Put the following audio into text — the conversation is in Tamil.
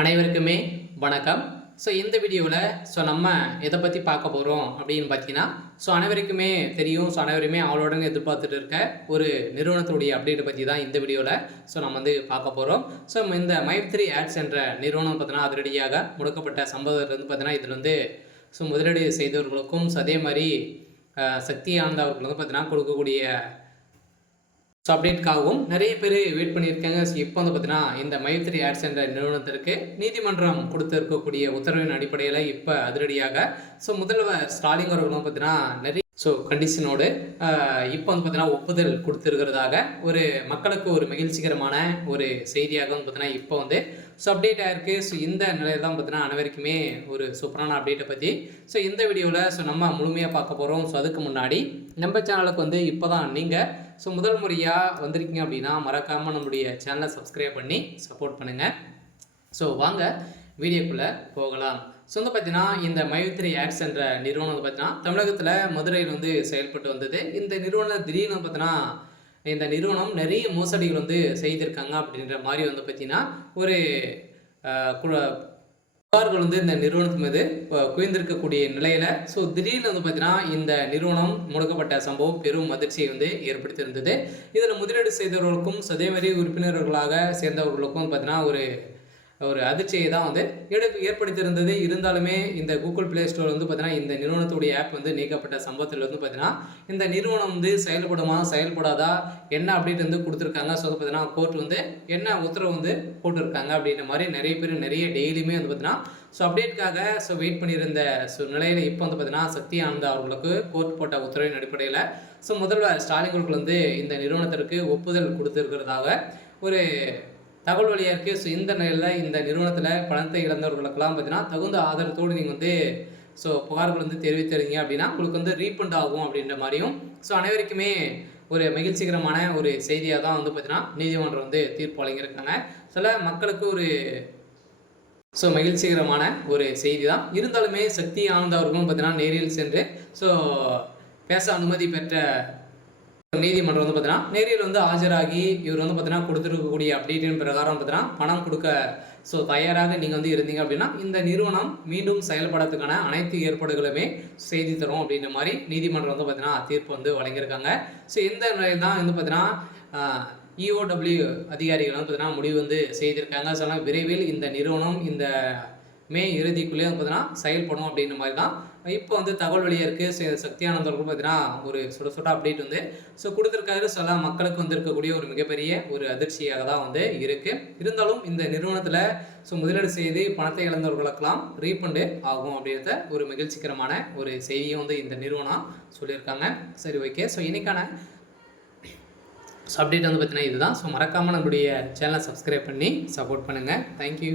அனைவருக்குமே வணக்கம். இந்த வீடியோவில் நம்ம எதை பற்றி பார்க்க போகிறோம் அப்படின்னு பார்த்தீங்கன்னா, அனைவருக்குமே தெரியும். அனைவருமே அவளுடன் எதிர்பார்த்துட்டு இருக்க ஒரு நிறுவனத்துடைய அப்டேட்டை பற்றி தான் இந்த வீடியோவில் நம்ம பார்க்க போகிறோம். இந்த மைப்3 ஆட்ஸ் என்ற நிறுவனம் பார்த்தீங்கன்னா அதிரடியாக முடக்கப்பட்ட சம்பவத்திலிருந்து பார்த்தீங்கன்னா இதில் வந்து முதலீடு செய்தவர்களுக்கும் அதே மாதிரி சக்தி ஆனந்த் அவர்கள் வந்து பார்த்தீங்கன்னா கொடுக்கக்கூடிய அப்டேட்காகவும் நிறைய பேர் வெயிட் பண்ணியிருக்காங்க. இப்போ வந்து பார்த்தீங்கன்னா இந்த மைப்3 ஆட்ஸ் என்ற நிறுவனத்திற்கு நீதிமன்றம் கொடுத்திருக்கக்கூடிய உத்தரவின் அடிப்படையில் இப்போ அதிரடியாக முதல்வர் ஸ்டாலின் அவர்களும் பார்த்தீங்கன்னா நிறைய கண்டிஷனோடு இப்போ வந்து பார்த்தீங்கன்னா ஒப்புதல் கொடுத்துருக்கிறதாக ஒரு மக்களுக்கு ஒரு மகிழ்ச்சிகரமான ஒரு செய்தியாக வந்து பார்த்தீங்கன்னா இப்போ வந்து அப்டேட் ஆயிருக்கு. இந்த நிலையில் தான் பார்த்தீங்கன்னா அனைவருக்குமே ஒரு சூப்பரான அப்டேட்டை பற்றி இந்த வீடியோவில் நம்ம முழுமையாக பார்க்க போகிறோம். அதுக்கு முன்னாடி நம்ம சேனலுக்கு வந்து இப்போ தான் நீங்கள் முதல் முறையாக வந்திருக்கீங்க அப்படின்னா மறக்காமல் நம்முடைய சேனலை சப்ஸ்கிரைப் பண்ணி சப்போர்ட் பண்ணுங்கள். வாங்க வீடியோக்குள்ளே போகலாம். வந்து பார்த்தீங்கன்னா இந்த மைப்3 ஆட்ஸ் என்ற நிறுவனம் வந்து பார்த்தீங்கன்னா தமிழகத்தில் மதுரையில் வந்து செயல்பட்டு வந்தது. இந்த நிறுவனம் திடீர்னு பார்த்தீங்கன்னா இந்த நிறுவனம் நிறைய மோசடிகள் வந்து செய்திருக்காங்க அப்படின்ற மாதிரி வந்து பார்த்தீங்கன்னா ஒரு புகார்கள் வந்து இந்த நிறுவனத்து மீது குவிந்திருக்கக்கூடிய நிலையில் திடீர்னு வந்து பார்த்தீங்கன்னா இந்த நிறுவனம் முடக்கப்பட்ட சம்பவம் பெரும் அதிர்ச்சியை வந்து ஏற்படுத்தியிருந்தது. இதில் முதலீடு செய்தவர்களுக்கும் அதே மாதிரி உறுப்பினர்களாக சேர்ந்தவர்களுக்கும் பார்த்தீங்கன்னா ஒரு அதிர்ச்சியை தான் வந்து ஏற்படுத்தியிருந்தது. இருந்தாலுமே இந்த கூகுள் ப்ளே ஸ்டோர் வந்து பார்த்தீங்கன்னா இந்த நிறுவனத்துடைய ஆப் வந்து நீக்கப்பட்ட சம்பவத்தில் வந்து பார்த்தீங்கன்னா இந்த நிறுவனம் வந்து செயல்படுமா செயல்படாதா என்ன அப்டேட் வந்து கொடுத்துருக்காங்க. பார்த்தீங்கன்னா கோர்ட் வந்து என்ன உத்தரவு வந்து போட்டிருக்காங்க அப்படின்ற மாதிரி நிறைய பேர் நிறைய டெய்லியுமே வந்து பார்த்தீங்கன்னா அப்டேட்காக வெயிட் பண்ணியிருந்த நிலையில் இப்போ வந்து பார்த்தீங்கன்னா சக்தி ஆனந்த் அவர்களுக்கு கோர்ட் போட்ட உத்தரவின் அடிப்படையில் முதல்வர் ஸ்டாலின் அவர்கள் வந்து இந்த நிறுவனத்திற்கு ஒப்புதல் கொடுத்துருக்கிறதாக ஒரு தகவல் வழியாக இருக்குது. இந்த நிலையில் இந்த நிறுவனத்தில் பணத்தை இழந்தவர்களுக்கெல்லாம் பார்த்தீங்கன்னா தகுந்த ஆதாரத்தோடு நீங்கள் வந்து புகார்கள் வந்து தெரிவித்தீங்க அப்படின்னா உங்களுக்கு வந்து ரீஃபண்ட் ஆகும் அப்படின்ற மாதிரியும் அனைவருக்குமே ஒரு மகிழ்ச்சிகரமான ஒரு செய்தியாக தான் வந்து பார்த்தீங்கன்னா நீதிமன்றம் வந்து தீர்ப்பு வழங்கியிருக்காங்க. சில மக்களுக்கு ஒரு மகிழ்ச்சிகரமான ஒரு செய்தி தான். இருந்தாலுமே சக்தி ஆனந்த் அவர்களும் பார்த்தீங்கன்னா நேரில் சென்று பேச அனுமதி பெற்ற நீதிமன்றம் வந்து பார்த்தீங்கன்னா நேரில் வந்து ஆஜராகி இவர் வந்து பார்த்தீங்கன்னா கொடுத்துருக்கக்கூடிய அப்டேட்டின் பிரகாரம் பார்த்தீங்கன்னா பணம் கொடுக்க தயாராக நீங்கள் வந்து இருந்தீங்க அப்படின்னா இந்த நிறுவனம் மீண்டும் செயல்படுறதுக்கான அனைத்து ஏற்பாடுகளுமே செய்து தரும் அப்படின்ற மாதிரி நீதிமன்றம் வந்து பார்த்தீங்கன்னா தீர்ப்பு வந்து வழங்கியிருக்காங்க. இந்த நிலையில் தான் வந்து பார்த்தீங்கன்னா EOW அதிகாரிகள் வந்து பார்த்தீங்கன்னா முடிவு வந்து செய்திருக்காங்க. விரைவில் இந்த நிறுவனம் இந்த மே இறுதிக்குள்ளேயே வந்து பார்த்தீங்கன்னா செயல்படும் அப்படின்ற மாதிரி தான் இப்போ வந்து தகவல் வழியாக இருக்குது. சக்தி ஆனந்தவர்கள் பார்த்தீங்கன்னா ஒரு சுட அப்டேட் வந்து கொடுத்துருக்காரு. மக்களுக்கு வந்து இருக்கக்கூடிய ஒரு மிகப்பெரிய ஒரு அதிர்ச்சியாக தான் வந்து இருக்குது. இருந்தாலும் இந்த நிறுவனத்தில் முதலீடு செய்து பணத்தை இழந்தவர்களுக்கெல்லாம் ரீஃபண்டு ஆகும் அப்படின்றத ஒரு மகிழ்ச்சிகரமான ஒரு செய்தியை வந்து இந்த நிறுவனம் சொல்லியிருக்காங்க. சரி, ஓகே. இன்னைக்கான அப்டேட் வந்து பார்த்தீங்கன்னா இதுதான். மறக்காமல் நம்மளுடைய சேனலை சப்ஸ்கிரைப் பண்ணி சப்போர்ட் பண்ணுங்கள். தேங்க்யூ.